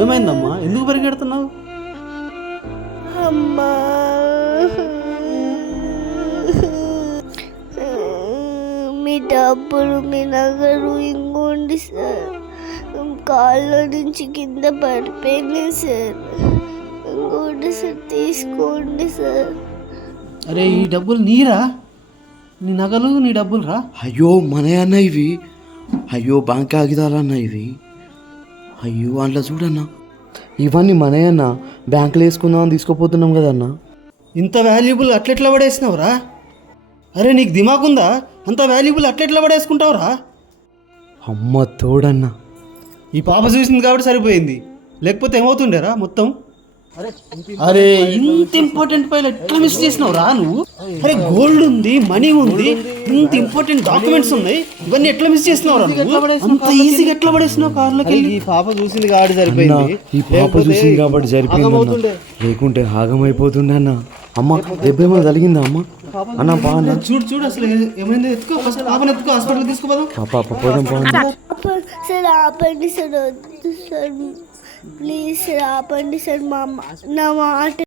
ఏమైందమ్మా, ఎందుకు పరిగెడుతున్నావు? అమ్మా, మీ డబ్బులు మీ నగలు ఇంకోండి సార్. కాళ్ళ నుంచి కింద పడిపోయింది సార్. ఇంకోటి సార్ తీసుకోండి సార్. అరే ఈ డబ్బులు నీరా? నీ నగలు నీ డబ్బులు రా. అయ్యో మనయే అన్న ఇవి. అయ్యో బ్యాంక్ కాగితాలన్న ఇవి. అయ్యో అందులో చూడన్నా, ఇవన్నీ మనయన్న. బ్యాంకులో వేసుకుందామని తీసుకోపోతున్నాం కదన్నా. ఇంత వాల్యుబుల్ అట్లెట్లా పడేసినావురా? అరే నీకు దిమాకుందా? అంత వాల్యుబుల్ అట్లెట్లా పడేసుకుంటావురా? అమ్మ తోడన్నా. ఈ పాప చూసింది కాబట్టి సరిపోయింది, లేకపోతే ఏమవుతుండేరా మొత్తం. అరే ఇంత ఇంపార్టెంట్ ఫైల్ ఎట్లా మిస్ చేసినావురా నువ్వు? అరే గోల్డ్ ఉంది, మనీ ఉంది, ఇంత ఇంపార్టెంట్ డాక్యుమెంట్స్ ఉన్నాయి, ఇవన్నీ ఎట్లా మిస్ చేసినావురా నువ్వు? అంత ఈజీగా ఎట్లా పడేసినావు కార్లోకి వెళ్ళి? ఈ పాప చూసింది కాబట్టి సరిపోయింది. ఈ పాప చూసింది కాబట్టి సరిపోయింది, లేకుంటే ఆగమైపోతుండే అన్న. అమ్మ దెబ్బ ఏమైనా తగిలిందా అమ్మ? అన్న బాగా చూడు చూడు అసలు ఏమైంది. ఎత్తుకో, ఫస్ట్ పాపను ఎత్తుకో, హాస్పిటల్కి తీసుకుపోదాం. పోదాం బాగుంది. సార్ ఆపండి సార్, వద్దు సార్, ప్లీజ్ సార్ ఆపండి సార్. మా నా మాట